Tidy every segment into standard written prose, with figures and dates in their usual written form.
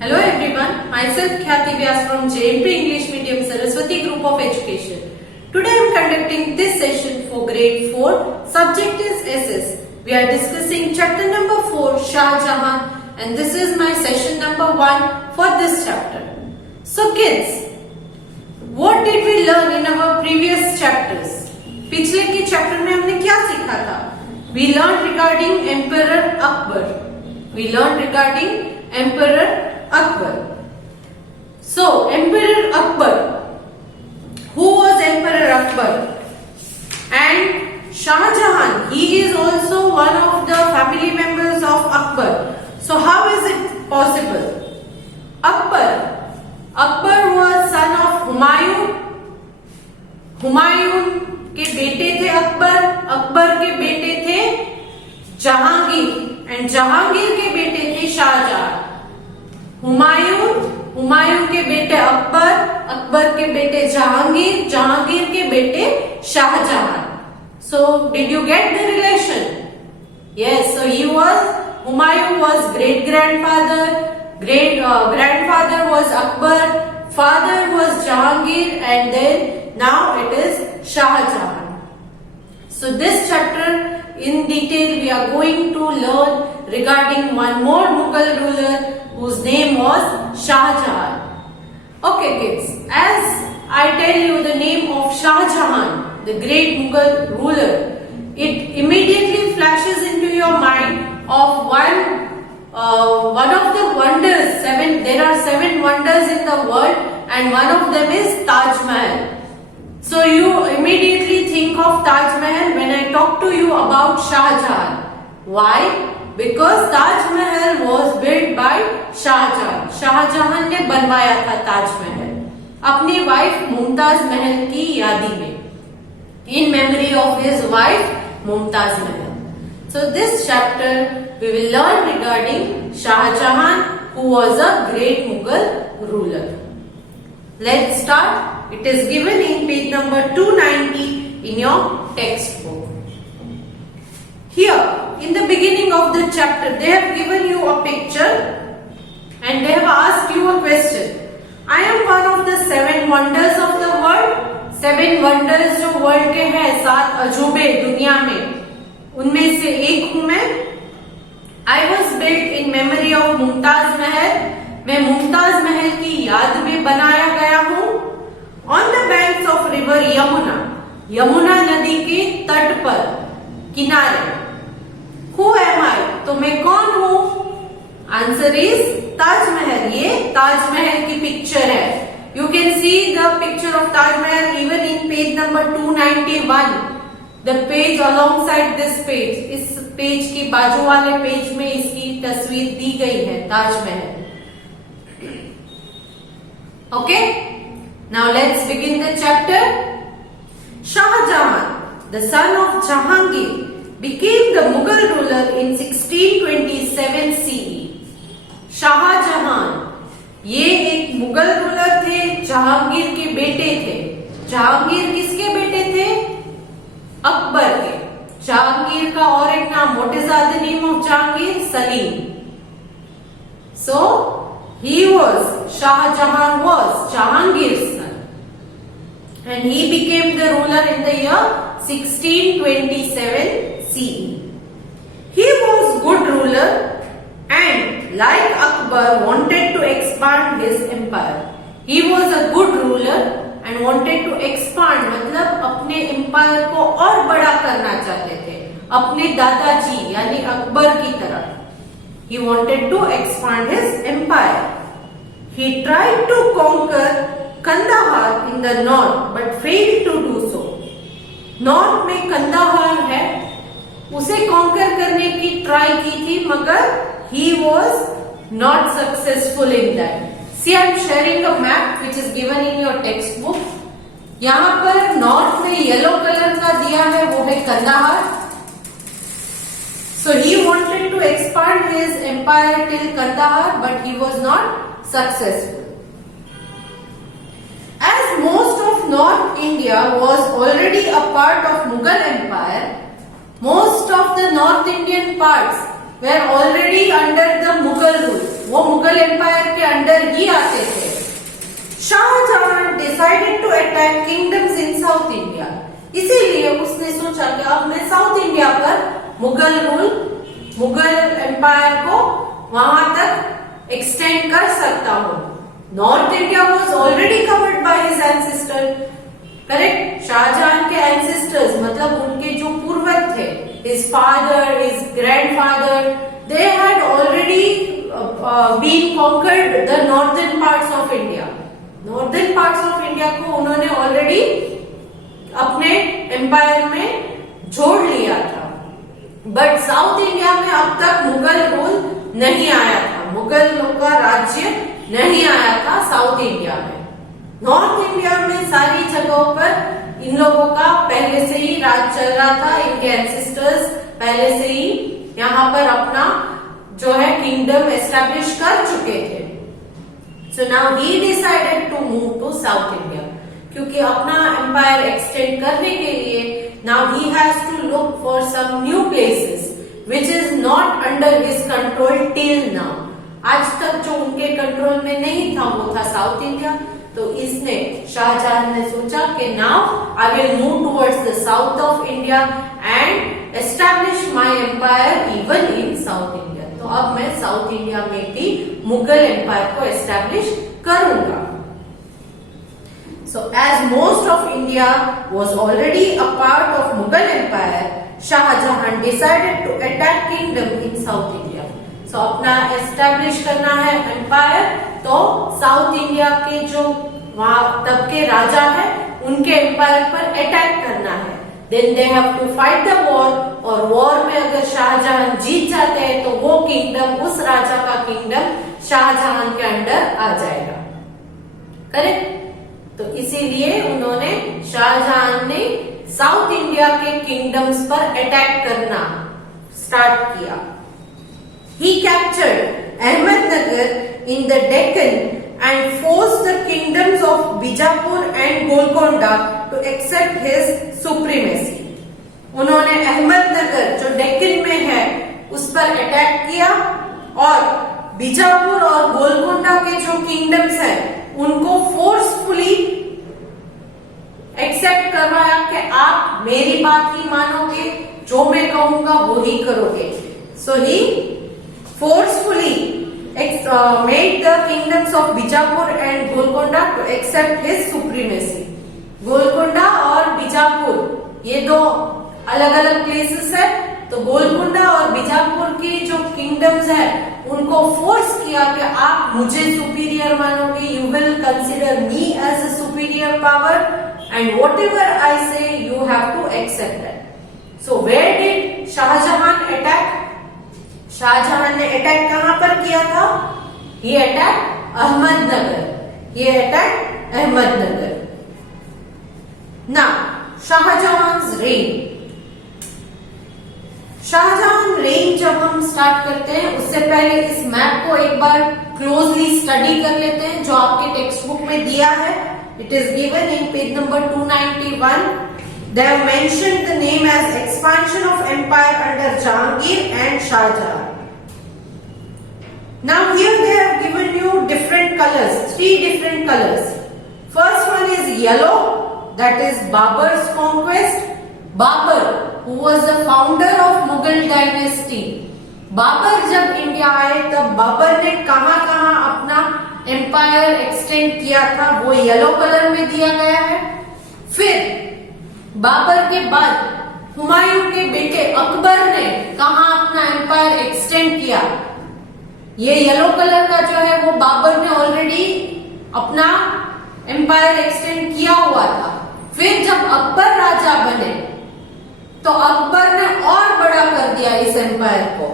Hello everyone, myself Khyati Vyas from JMP English Medium Saraswati Group of Education. Today I am conducting this session for grade 4, subject is SS. We are discussing chapter number 4, Shah Jahan, and this is my session number 1 for this chapter. So kids, what did we learn in our previous chapters? पिछले के chapter में हमने क्या सीखा था? We learned regarding Emperor Akbar. We learned regarding Emperor Akbar. So, Emperor Akbar. Who was Emperor Akbar? And Shah Jahan, he is also one of the family members of Akbar. So, how is it possible? Akbar was son of Humayun. Humayun के बेटे थे अकबर के बेटे थे Jahangir and Jahangir के बेटे थे शाहजहां. हुमायूं के बेटे अकबर के बेटे जहांगीर के बेटे Shahjahan. So did you get the relation? Yes. So Humayun was great grandfather. Great grandfather was Akbar. Father was Jahangir, and then now it is Shah Jahan. So this chapter in detail we are going to learn regarding one more Mughal ruler whose name was Shah Jahan. Okay kids, as I tell you the name of Shah Jahan, the great Mughal ruler, it immediately flashes into your mind of one of the wonders. There are 7 wonders in the world, and one of them is Taj Mahal. So you immediately think of Taj Mahal when I talk to you about Shah Jahan. Why? Because Taj Mahal was built by Shah Jahan. Shah Jahan ने बनवाया था ताज महल अपनी wife Mumtaz Mahal की यादी में, in memory of his wife Mumtaz Mahal. So this chapter we will learn regarding Shah Jahan, who was a great Mughal ruler. Let's start. It is given in page number 290 in your textbook. Here, in the beginning of the chapter, they have given you a picture and they have asked you a question. I am one of the 7 wonders of the world. 7 wonders जो world के हैं, 7 अजूबे दुनिया में, उनमें से एक हूँ मैं. I was built in memory of Mumtaz Mahal. मैं मुमताज महल की याद में बनाया गया हूँ. On the banks of river Yamuna नदी के तट पर, किनारे. Who am I? तो मैं कौन हूँ? Answer is Taj Mahal. ये ताज महल की पिक्चर है. You can see the picture of Taj Mahal even in page number 291. The page alongside this page. इस पेज के बाजू वाले पेज में इसकी तस्वीर दी गई है, Taj Mahal. Okay? Now let's begin the chapter. Shah Jahan, the son of Jahangir, became the Mughal ruler in 1627 CE. Shah Jahan, ये एक मुगल रूलर थे, जहांगीर के बेटे थे. जहांगीर किसके बेटे थे? अकबर के. जहांगीर का और एक नाम, what is the name of Jahangir? Salim. So Shah Jahan was Jahangir's son, and he became the ruler in the year 1627 CE. He was good ruler and like Akbar wanted to expand his empire. He was a good ruler and wanted to expand, मतलब अपने empire को और बड़ा करना चाहते थे, अपने दादाजी यानी अकबर की तरह. He wanted to expand his empire. He tried to conquer Kandahar in the north but failed to do so. North में कंदाहार है, उसे conquer करने की try की थी, मगर he was not successful in that. See, I am sharing a map which is given in your textbook. यहाँ पर north में yellow color का दिया है, वो है Kandahar. So he wanted to expand his empire till Kandahar, but he was not successful. As most of North India was already a part of Mughal Empire, most of the North Indian parts were already under the Mughal rule. वो Mughal empire के अंडर ही आते थे। Shahjahan decided to attack kingdoms in south India. इसीलिए उसने सोचा कि अब मैं साउथ इंडिया पर मुगल एम्पायर को वहां तक एक्सटेंड कर सकता हूं। North India was already covered by his ancestor, correct. Shahjahan के एंसेस्टर्स मतलब उनके जो पूर्वज थे, his father, his grandfather, they had already been conquered the northern parts of India. Northern parts of India को उन्होंने ऑलरेडी अपने एम्पायर में जोड़ लिया था। बट साउथ इंडिया में अब तक मुगल रूल नहीं आया था, मुगलों का राज्य नहीं आया था साउथ इंडिया में। नॉर्थ इंडिया में सारी जगहों पर इन लोगों का पहले से ही राज चल रहा था। इनके एंसेस्टर्स पहले से ही यहाँ पर अपना जो है किंगडम एस्टैब्लिश कर चुके थे। So now he decided to move to south India, क्योंकि अपना एम्पायर एक्सटेंड करने के लिए now he has to look for some new places which is not under his control till now. आज तक जो उनके कंट्रोल में नहीं था वो था साउथ इंडिया। तो इसने शाहजहां ने सोचा कि now I will move towards the south of India and establish my empire even in south India. तो अब मैं साउथ इंडिया में भी मुगल एम्पायर को एस्टैब्लिश करूंगा। So as most of India was already a part of Mughal Empire, Shah Jahan decided to attack kingdom in South India. So अपना establish करना है empire, तो South India के जो वहाँ तब के राजा है उनके empire पर attack करना है। Then they have to fight the war, और war में अगर शाहजहां जीत जाते हैं तो वो kingdom, उस राजा का kingdom शाहजहां के अंडर आ जाएगा, करेक्ट। तो इसीलिए उन्होंने शाहजहां ने साउथ इंडिया के किंगडम्स पर अटैक करना स्टार्ट किया। He captured Ahmednagar in the Deccan and forced the kingdoms of Bijapur and Golconda to accept his supremacy. उन्होंने अहमदनगर जो डेक्कन में है उस पर अटैक किया और बीजापुर और गोलकोंडा के जो किंगडम्स हैं उनको फोर्सफुली एक्सेप्ट करवाया कि आप मेरी बात ही मानोगे, जो मैं कहूंगा वो ही करोगे। So he forcefully made the kingdoms of Bijapur and Golconda to accept his supremacy. Golconda और बीजापुर ये दो अलग अलग प्लेसेस है, तो गोलकोंडा और बीजापुर की जो किंगडम्स है उनको फोर्स किया कि आप मुझे सुपीरियर मानोगे, you will consider me as a superior power and whatever I say you have to accept that. So where did Shahjahan attack? Shahjahan ने अटैक कहां पर किया था? ये अटैक अहमदनगर, ये attack Ahmednagar. Now Shahjahan's reign। Shahjahan reign जब हम स्टार्ट करते हैं उससे पहले इस मैप को एक बार क्लोजली स्टडी कर लेते हैं जो आपके टेक्स्ट बुक में दिया है। It is given in page number 291। They have mentioned the name as expansion of empire under Jahangir and Shahjahan. Now here they have given you different colours, 3 different colours. First one is yellow, that is Babur's conquest. Babur who was the founder of Mughal dynasty। Babur जब India आए तब बाबर ने कहां कहां अपना empire extend किया था वो येलो कलर में दिया गया है। फिर बाबर के बाद हुमायूं के बेटे अकबर ने कहां अपना एम्पायर एक्सटेंड किया, ये येलो कलर का जो है वो बाबर ने ऑलरेडी अपना एम्पायर एक्सटेंड किया हुआ था। फिर जब अकबर राजा बने तो अकबर ने और बड़ा कर दिया इस एम्पायर को,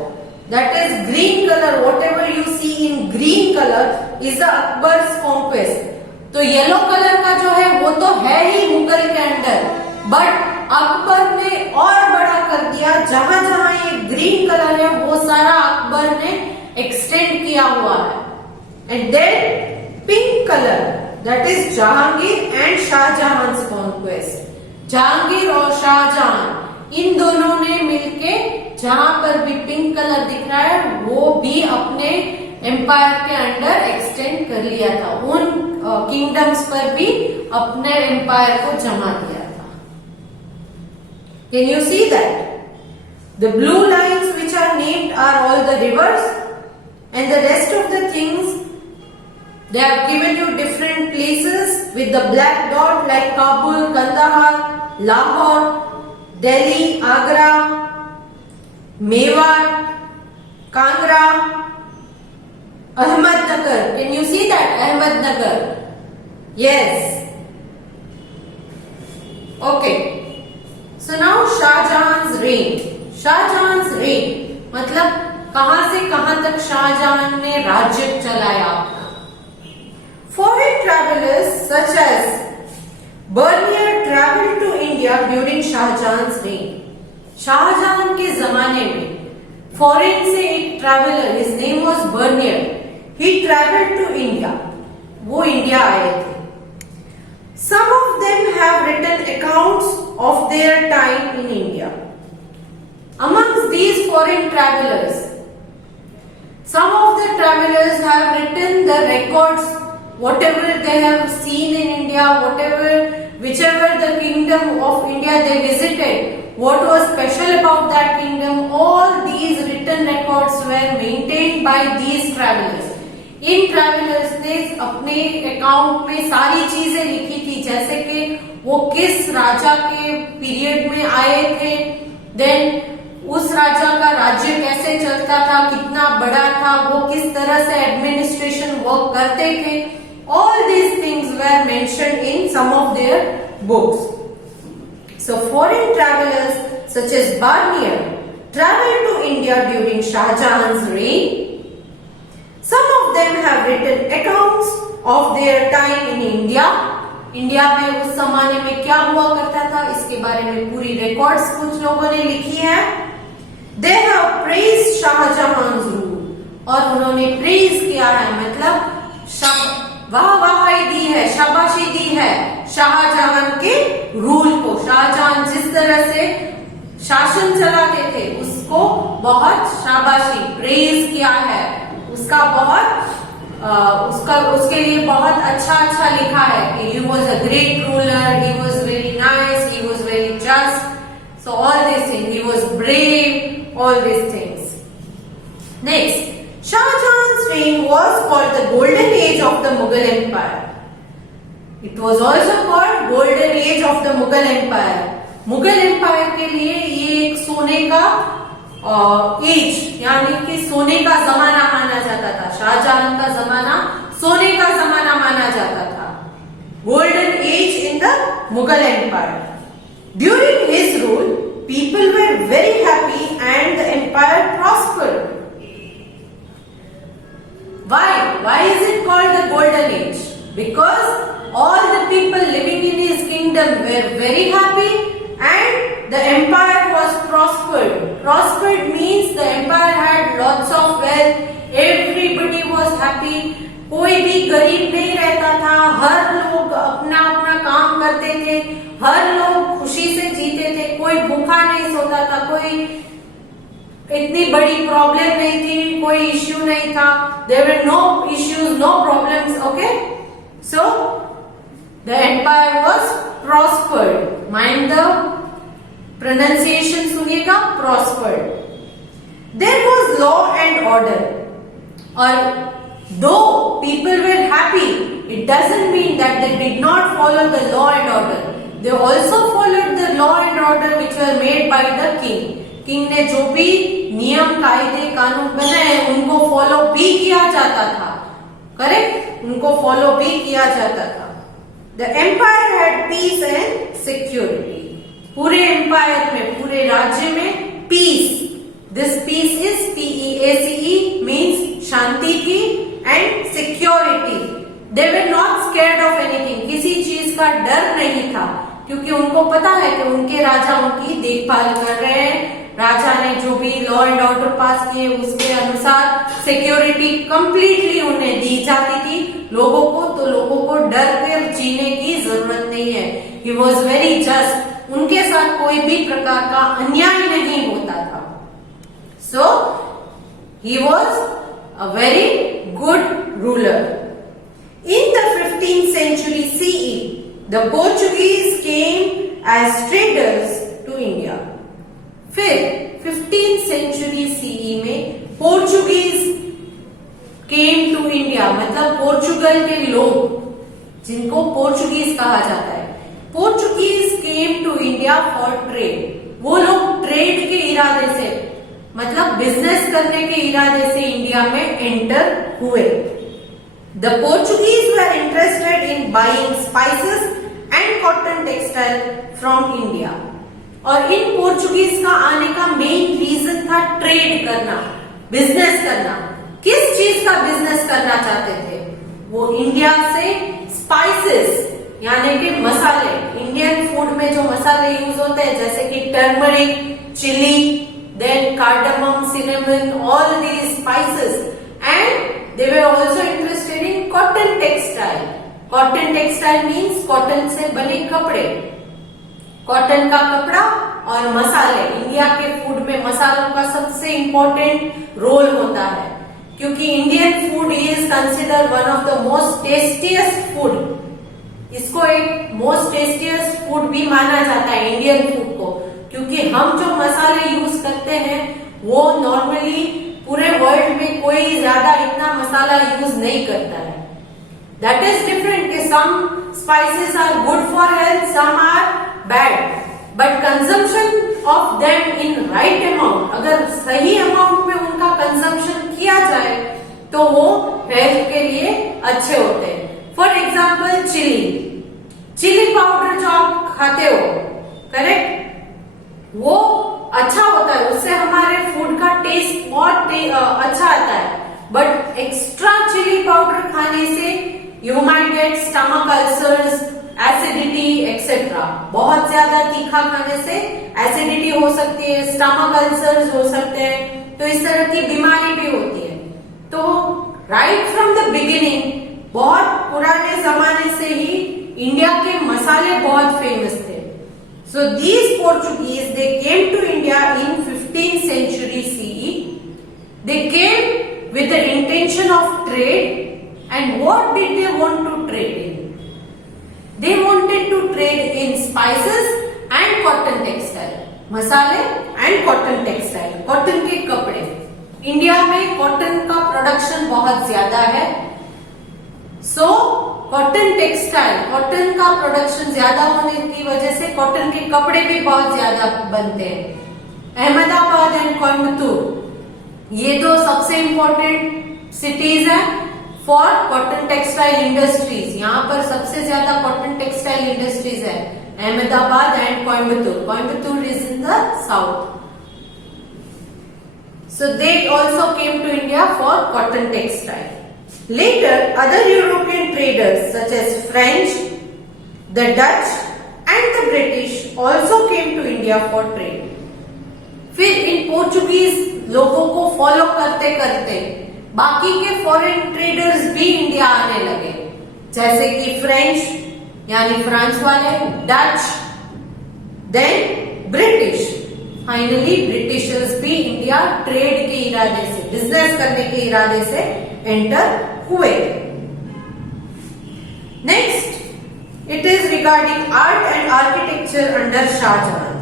that is green colour. Whatever you see in green colour is the Akbar's conquest. तो येलो कलर का जो है वो तो है ही मुगल के अंडर, बट अकबर ने और बड़ा कर दिया। जहां जहां ये ग्रीन कलर है वो सारा अकबर ने एक्सटेंड किया हुआ है। And then pink colour, that is Jahangir and Shahjahan's conquest. Jahangir और शाहजहां इन दोनों ने मिलके जहां पर भी पिंक कलर दिख रहा है वो भी अपने एम्पायर के अंडर एक्सटेंड कर लिया था, उन किंगडम्स पर भी अपने एम्पायर को जमा दिया था। Can you see that the blue lines which are named are all the rivers and the rest of the things they have given you different places with the black dot like Kabul, Kandahar, Lahore, Delhi, Agra, Mewat, Kangra, Ahmednagar. Can you see that? Ahmednagar. Yes. Okay. So now Shah Jahan's reign. Shah Jahan's reign मतलब कहां से कहां तक शाहजहां ने राज्य चलाया अपना। Foreign travelers such as Bernier traveled to India during Shah Jahan's reign. Shahjahan के जमाने में फॉरेन से एक traveller, his name was Bernier, he traveled to India. वो इंडिया आए थे। Some of them have written accounts of their time in India. Amongst these foreign travelers, some of the travelers have written the records, whatever they have seen in India, whichever the kingdom of India they visited, what was special about that kingdom, all these written records were maintained by these travelers. In travellers ने अपने account में सारी चीजें लिखी थी, जैसे कि वो किस राजा के पीरियड में आए थे, देन उस राजा का राज्य कैसे चलता था, कितना बड़ा था, वो किस तरह से एडमिनिस्ट्रेशन वर्क करते थे। All these things were mentioned in some of their books. So foreign travelers such as Bernier traveled to India during Shah Jahan's reign. Some of them have written accounts of their time in India. India में उस जमाने में क्या हुआ करता था, इसके बारे में पूरी रिकॉर्ड्स कुछ लोगों ने लिखी है। They have praised Shah Jahan's rule, और उन्होंने प्रेज किया है, मतलब वाहवाही दी है, शाबाशी दी है शाहजहां के रूल को। शाहजहां जिस तरह से शासन चलाते थे उसको बहुत शाबाशी, प्रेज किया है, उसका बहुत उसके लिए बहुत अच्छा लिखा है कि he was a great ruler, he was very nice, he was very just, so all these things, he was brave, all these things. Next, Shah Jahan's reign was called the golden age of the Mughal Empire. It was also called golden age of the Mughal Empire. Mughal empire के लिए ये एक सोने का as, यानी कि सोने का जमाना माना जाता था। शाहजहां का जमाना सोने का जमाना माना जाता था। Golden age in the Mughal empire. During his rule people were very happy and the empire prospered. Why is it called the golden age? Because all the people living in his kingdom were very happy and the empire was prospered. Prospered means the empire had lots of wealth, everybody was happy, कोई भी गरीब नहीं रहता था, हर लोग अपना अपना काम करते थे, हर लोग खुशी से जीते थे, कोई भूखा नहीं सोता था, कोई इतनी बड़ी प्रॉब्लम नहीं थी, कोई इश्यू नहीं था. There were no issues, no problems. Okay, so the empire was prospered. Mind the pronunciation, सुनिएगा, prospered. There was law and order. और though people were happy, it doesn't mean that they did not follow the law and order. They also followed the law and order which were made by the king. King ने जो भी नियम कायदे कानून बनाए उनको follow भी किया जाता था. करेक्ट, उनको फॉलो भी किया जाता था. The empire had peace and security. पूरे एम्पायर में, पूरे राज्य में peace. This peace is PEACE means शांति थी, and security. They were not scared of anything. किसी चीज का डर नहीं था, क्योंकि उनको पता है कि उनके राजा उनकी देखभाल कर रहे हैं. राजा ने जो भी लॉ एंड ऑर्डर पास किए उसके अनुसार सिक्योरिटी कंप्लीटली उन्हें दी जाती थी लोगों को. तो लोगों को डर कर जीने की जरूरत नहीं है. He was very just. उनके साथ कोई भी प्रकार का अन्याय नहीं होता था. So he was a very good ruler. In the 15th century CE, the Portuguese came as traders to India. फिर 15th century CE में पोर्चुगीज केम टू इंडिया, मतलब पोर्चुगल के लोग जिनको पोर्चुगीज कहा जाता है, Portuguese came to India for trade. वो लोग ट्रेड के इरादे से, मतलब बिजनेस करने के इरादे से इंडिया में एंटर हुए। The Portuguese were interested in buying spices and cotton textile from India. और इन पोर्चुगीज का आने का मेन रीजन था ट्रेड करना, बिजनेस करना। किस चीज का बिजनेस करना चाहते थे वो? इंडिया से स्पाइसेस यानी कि मसाले, इंडियन फूड में जो मसाले यूज होते हैं जैसे कि turmeric, chilli, then cardamom, cinnamon, all these spices, and they were also interested in cotton textile. Cotton textile means cotton से बने कपड़े, कॉटन का कपड़ा और मसाले। इंडिया के फूड में मसालों का सबसे इंपॉर्टेंट रोल होता है, क्योंकि Indian food is consider one of the most tastiest food. इसको एक मोस्ट टेस्टीएस्ट फूड भी माना जाता है इंडियन फूड को, क्योंकि हम जो मसाले यूज करते हैं वो नॉर्मली पूरे वर्ल्ड में कोई ज्यादा इतना मसाला यूज नहीं करता है। दैट इज डिफरेंट कि some spices are good for health, some are bad, but consumption of them in right amount, अगर सही अमाउंट में उनका कंजम्पशन किया जाए तो वो हेल्थ के लिए अच्छे होते हैं। फॉर एग्जाम्पल चिली पाउडर जो आप खाते हो, करेक्ट, वो अच्छा होता है, उससे हमारे फूड का टेस्ट बहुत अच्छा आता है। बट एक्स्ट्रा चिली पाउडर खाने से you might get stomach ulcers, acidity etcetera. बहुत ज्यादा तीखा खाने से एसिडिटी हो सकती है, स्टमक अल्सर्स हो सकते हैं, तो इस तरह की बीमारी भी होती है। तो राइट फ्रॉम द बिगिनिंग, बहुत पुराने जमाने से ही इंडिया के मसाले बहुत फेमस थे। So these Portuguese they came to India in 15th century CE. They came with the intention of trade, and what did they want to trade in? They wanted to trade in spices and cotton textile, मसाले and cotton textile, cotton के कपड़े। India में cotton का production बहुत ज्यादा है, so cotton textile, cotton का production ज्यादा होने की वजह से कॉटन के कपड़े भी बहुत ज्यादा बनते हैं। अहमदाबाद एंड कोयम्बतूर ये दो सबसे इंपॉर्टेंट सिटीज हैं फॉर कॉटन टेक्सटाइल इंडस्ट्रीज। यहाँ पर सबसे ज्यादा कॉटन टेक्सटाइल इंडस्ट्रीज है, Ahmedabad and Coimbatore. Coimbatore is in the south. So they also came to India for cotton textile. Later, other European traders such as French, the Dutch and the British also came to India for trade. फिर इन Portuguese लोगों को follow करते करते बाकी के foreign traders भी India आने लगे, जैसे कि फ्रेंच यानी फ्रांस वाले, Dutch, then British. Finally Britishers भी इंडिया ट्रेड के इरादे से, बिजनेस करने के इरादे से एंटर हुए। Next, it is regarding art and architecture under Shahjahan.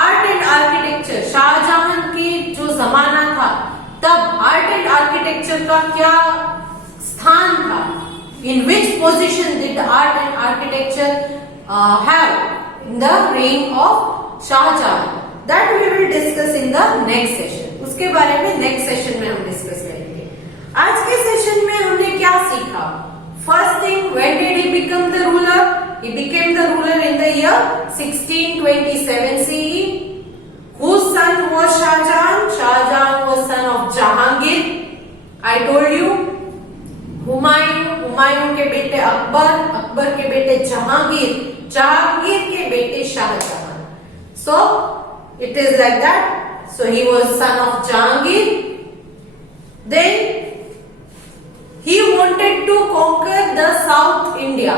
Art and architecture, Shahjahan की जो जमाना था तब आर्ट एंड आर्किटेक्चर का क्या स्थान था? In which position did art and architecture have in the reign of Shahjahan? That we will discuss in the next session. उसके बारे में नेक्स्ट सेशन में हम डिस्कस करेंगे। आज के सेशन में हमने क्या सीखा? First thing, when did he become the ruler? He became the ruler in the year 1627 CE. Whose son was Shahjahan? Shahjahan was son of Jahangir. I told you. Humayun, Humayun के बेटे अकबर, अकबर के बेटे जहांगीर, जहांगीर के बेटे Shahjahan. So it is like that. So he was son of Jahangir. Then he wanted to conquer the South India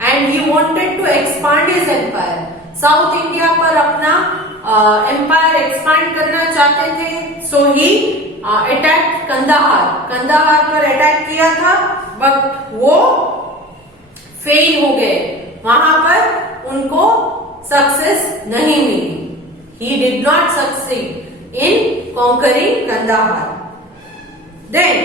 and he wanted to expand his empire. South India पर अपना empire expand करना चाहते थे. So he अटैक कंदाहार पर attack किया था, but वो fail हो गए, वहां पर उनको सक्सेस नहीं मिली. He did not succeed in conquering Kandahar. Then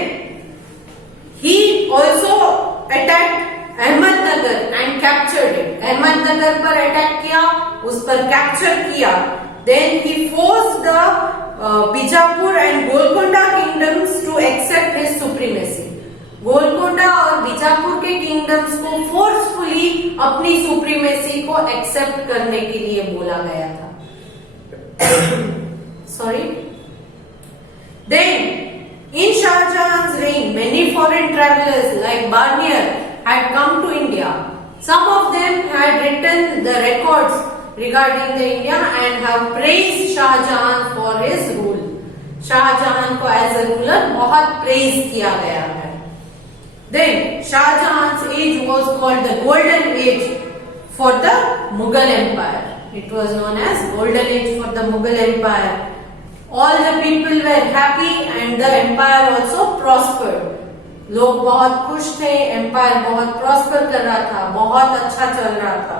he also attacked Ahmednagar and captured it. Ahmednagar पर अटैक किया, उस पर कैप्चर किया. Then he forced the Bijapur and Golconda kingdoms to accept his supremacy. Golconda और बीजापुर के kingdoms को forcefully अपनी supremacy को एक्सेप्ट करने के लिए बोला गया था. Sorry. Then in Shah Jahan's reign, many foreign travelers like Barnier had come to India. Some of them had written the records regarding the India and have praised Shah Jahan for his rule. Shah Jahan को as a ruler बहुत praise किया गया है. Then Shah Jahan's age was called the Golden Age for the Mughal Empire. It was known as Golden Age for the Mughal Empire. All the people were happy and the empire also prospered. लोग बहुत खुश थे, empire बहुत prosper कर रहा था, बहुत अच्छा चल रहा था.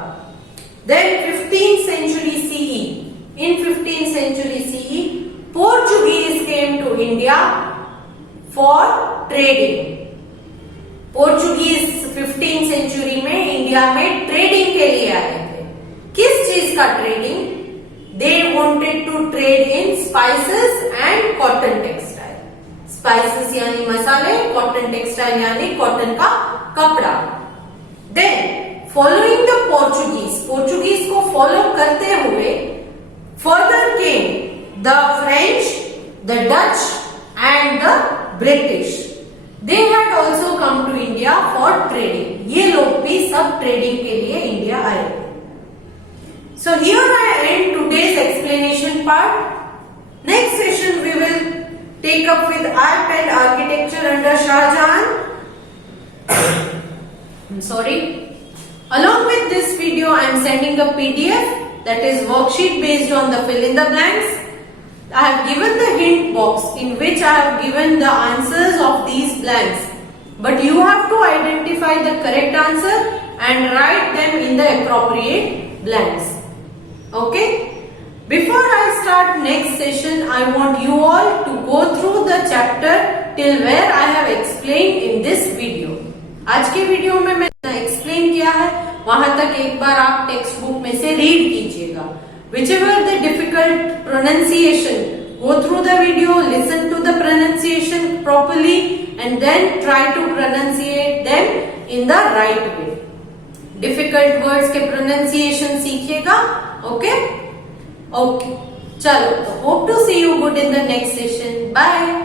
Then 15th century CE. In 15th century CE, Portuguese came to India for trading. Portuguese 15th century में इंडिया में ट्रेडिंग के लिए आए थे. किस चीज का trading? They wanted to trade in spices and cotton textile. Spices यानी मसाले, कॉटन टेक्सटाइल यानी कॉटन का कपड़ा. देन फॉलोइंग द पोर्चुगीज को फॉलो करते हुए further came the French, the Dutch and the British. They had also come to India for trading. ये लोग भी सब ट्रेडिंग के लिए इंडिया आए. So here I end today's explanation part. Next session we will take up with art and architecture under Shah Jahan. I'm sorry. Along with this video, I am sending a PDF that is worksheet based on the fill in the blanks. I have given the hint box in which I have given the answers of these blanks, but you have to identify the correct answer and write them in the appropriate blanks. Okay? Before I start next session, I want you all to go through the chapter till where I have explained in this video. आज के video में मैंने explain किया है, वहां तक एक बार आप टेक्स्ट बुक में से रीड कीजिएगा. Whichever the difficult pronunciation, go through the video, listen to the pronunciation properly and then try to pronunciate them in the right way. Difficult words के pronunciation सीखिएगा. Okay? Okay. चलो, hope to see you good in the next session. Bye.